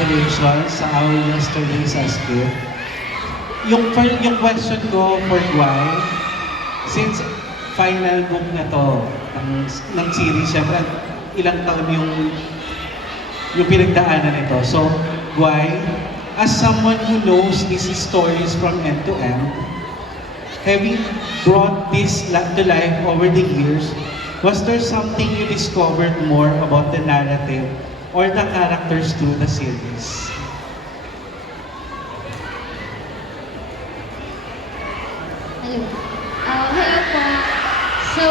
congratulations sa Our Yesterday's Script. Yung question ko for Guy, since final book na to ng series, syempre ilang taon yung pinagdaanan nito. So, Guy, as someone who knows these stories from end to end, having brought this to life over the years, was there something you discovered more about the narrative or the characters through the series? Hello. Hello po. So,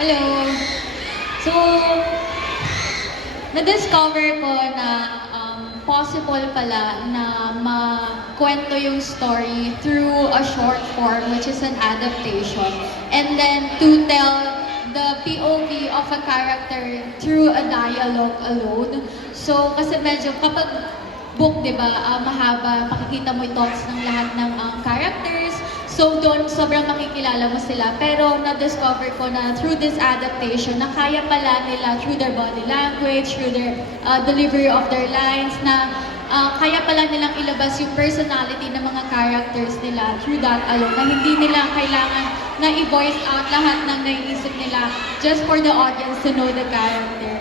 hello. So, na-discover ko na possible pala na makwento yung story through a short form, which is an adaptation. And then to tell the POV of a character through a dialogue alone. So, kasi medyo kapag book, di ba, mahaba, pakikita mo yung thoughts ng lahat ng characters. So, doon sobrang makikilala mo sila. Pero na-discover ko na through this adaptation, na kaya pala nila through their body language, through their delivery of their lines, na kaya pala nilang ilabas yung personality ng mga characters nila through that alone, na hindi nila kailangan na i-voice out lahat ng naiisip nila just for the audience to know the character.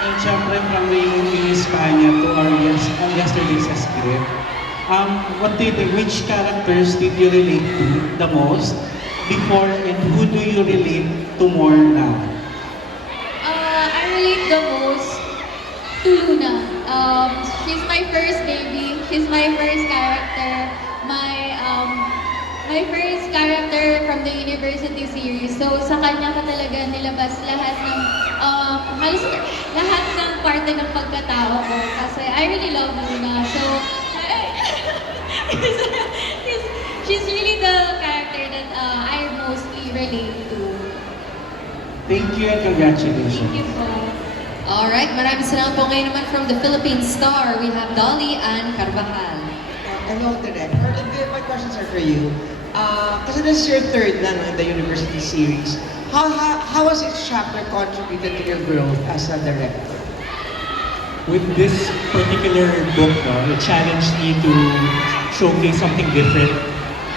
And syempre, from Raymond Espana to our Yesterday's Script, what do you think, which characters did you relate to the most before, and who do you relate to more now? I relate the most to Luna. She's my first baby. She's my first character. My first character from the University series. So sa kanya ka talaga nilabas lahat ng halos lahat ng parte ng pagkatao ko. Kasi I really love Luna. So she's really the character that I mostly relate to. Thank you and congratulations. Thank you po. Alright, maraming salamat po ngayon naman from the Philippine Star. We have Dolly and Carvajal. Hello, Direk. My questions are for you. Kasi this is your third na in the University series. How has each chapter contributed to your growth as a director? With this particular book, it challenged me to showcase something different.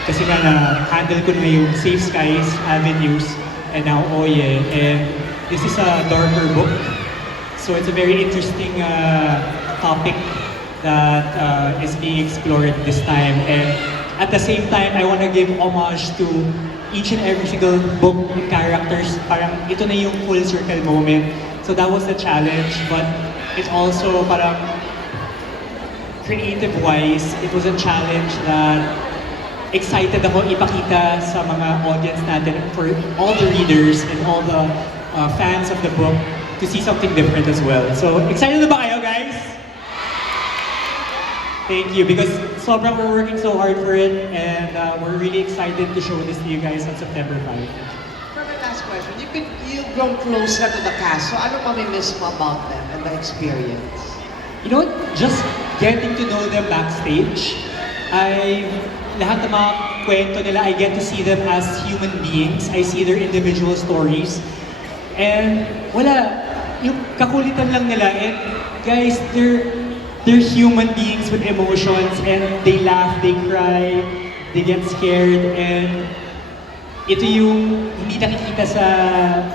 Kasi nga na-handle ko na yung Safe Skies, Avenues, and now Oye. And this is a darker book. So it's a very interesting topic that is being explored this time. And at the same time, I want to give homage to each and every single book and characters. Parang ito na yung full circle moment. So that was the challenge. But it's also parang creative-wise, it was a challenge that excited ako ipakita sa mga audience natin, for all the readers and all the fans of the book to see something different as well. So, excited na ba kayo, guys? Thank you, because sobrang we're working so hard for it, and we're really excited to show this to you guys on September 5. For my last question, you've grown closer to the cast, so ano mamimiss mo about them and the experience? You know what? Just getting to know them backstage, lahat ng mga kwento nila, I get to see them as human beings. I see their individual stories. And wala, yung kakulitan lang nila. And guys, they're human beings with emotions, and they laugh, they cry, they get scared, and ito yung hindi nakikita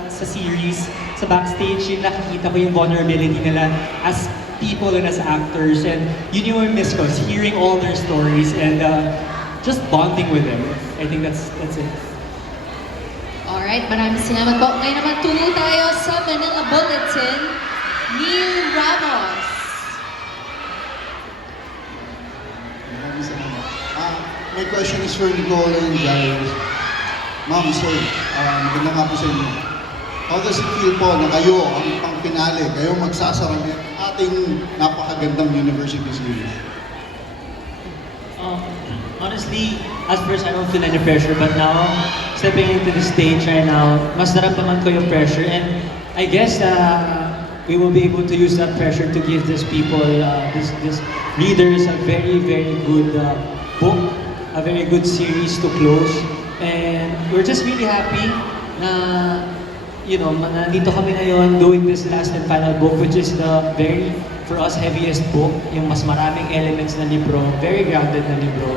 sa series, sa backstage, yung nakikita ko yung vulnerability nila as people and as actors, and yun yung miss ko, is hearing all their stories and just bonding with them. I think that's it. Alright, maraming salamat po. Ngayon naman tuloy tayo sa Manila Bulletin. Neil Ramos. Maraming salamat. My question is for Nicole and Giles. Ma'am, sir, maganda nga po sa inyo. How does it feel po na kayo ang pang-pinali, kayo magsasara ng ating napakagandang university series? Honestly, at first I don't feel any pressure, but now, stepping into the stage right now, mas naramdaman ko yung pressure, and I guess we will be able to use that pressure to give these people, these readers, a very, very good book, a very good series to close, and we're just really happy na nandito kami ngayon doing this last and final book, which is the very, for us, heaviest book. Yung mas maraming elements na libro, very grounded na libro.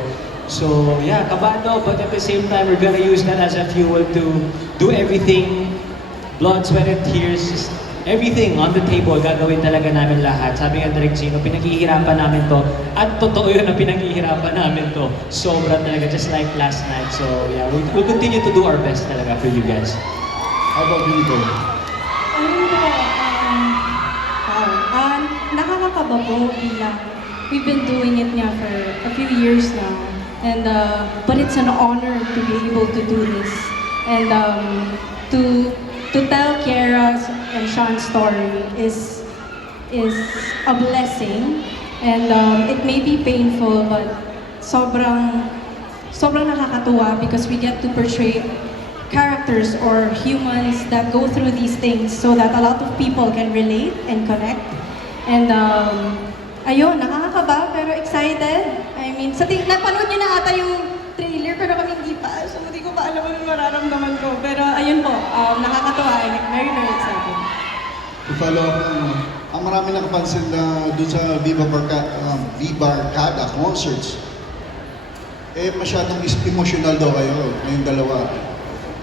So, yeah, kabado, but at the same time, we're gonna use that as a fuel to do everything, blood, sweat, and tears, everything on the table, gagawin talaga namin lahat. Sabi nga Direk Gino, pinaghihirapan namin to. At totoo yun na pinaghihirapan namin to. Sobra talaga, just like last night. So yeah, we'll continue to do our best talaga for you guys. How about you, Nicole? Ayun po, nakakakaba po bilang we've been doing it nga for a few years now. And but it's an honor to be able to do this. And to tell Kiara's and Sean's story is a blessing. And it may be painful, but sobrang nakakatuwa because we get to portray characters or humans that go through these things so that a lot of people can relate and connect. And ayun, nakakakaba pero excited. I mean, napanood niyo na ata yung trailer pero kami hindi pa. So hindi ko pa alam ano mararamdaman ko. Pero ayun po, nakakatuwa and very, very excited. To follow up lang, ang marami nakapansin na doon sa Viva Barcada concerts, masyadong emotional daw kayo, ngayong dalawa.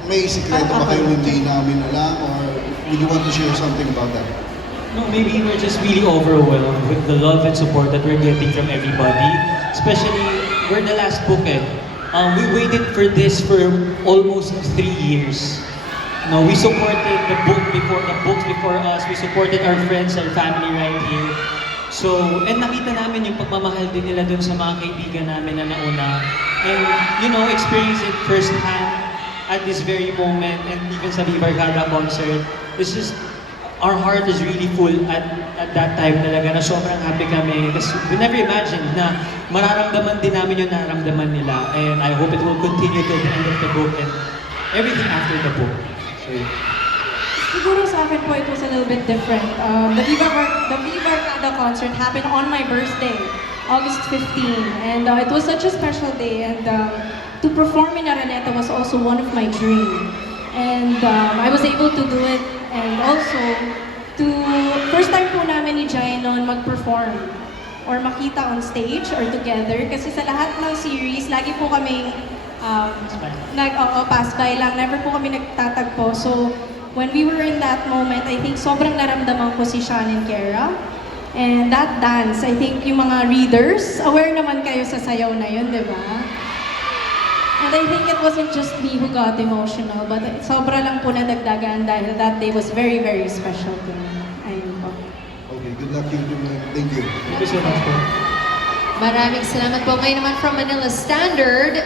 May sikreto ba kayo hindi namin alam or would you want to share something about that? No, maybe we're just really overwhelmed with the love and support that we're getting from everybody. Especially, we're the last book eh. We waited for this for almost 3 years. No, we supported the books before us. We supported our friends, our family right here. So, and nakita namin yung pagmamahal din nila dun sa mga kaibigan namin na nauna. And, experience it firsthand at this very moment and even sa Viva Barcada concert. It's just, our heart is really full at that time talaga na sobrang happy kami. Kasi we never imagined na mararamdaman din namin yung nararamdaman nila. And I hope it will continue till the end of the book and everything after the book. So, Siguro sa akin po it was a little bit different. The Viva Barcada concert happened on my birthday, August 15. And it was such a special day. And to perform in Araneta was also one of my dreams. And I was able to do it. And also, first time po namin ni Jai noon mag-perform or makita on stage or together. Kasi sa lahat ng series, lagi po kaming pass by lang. Never po kami nagtatagpo. So, when we were in that moment, I think sobrang naramdaman ko si Sean and Kiara. And that dance, I think yung mga readers, aware naman kayo sa sayaw na yun, di ba? And I think it wasn't just me who got emotional, but sobra lang po nadagdagan dahil that day was very, very special to me. Ayun po. Okay, good luck you. Thank you. thank you so much po. Maraming salamat po. Ngayon naman from Manila Standard,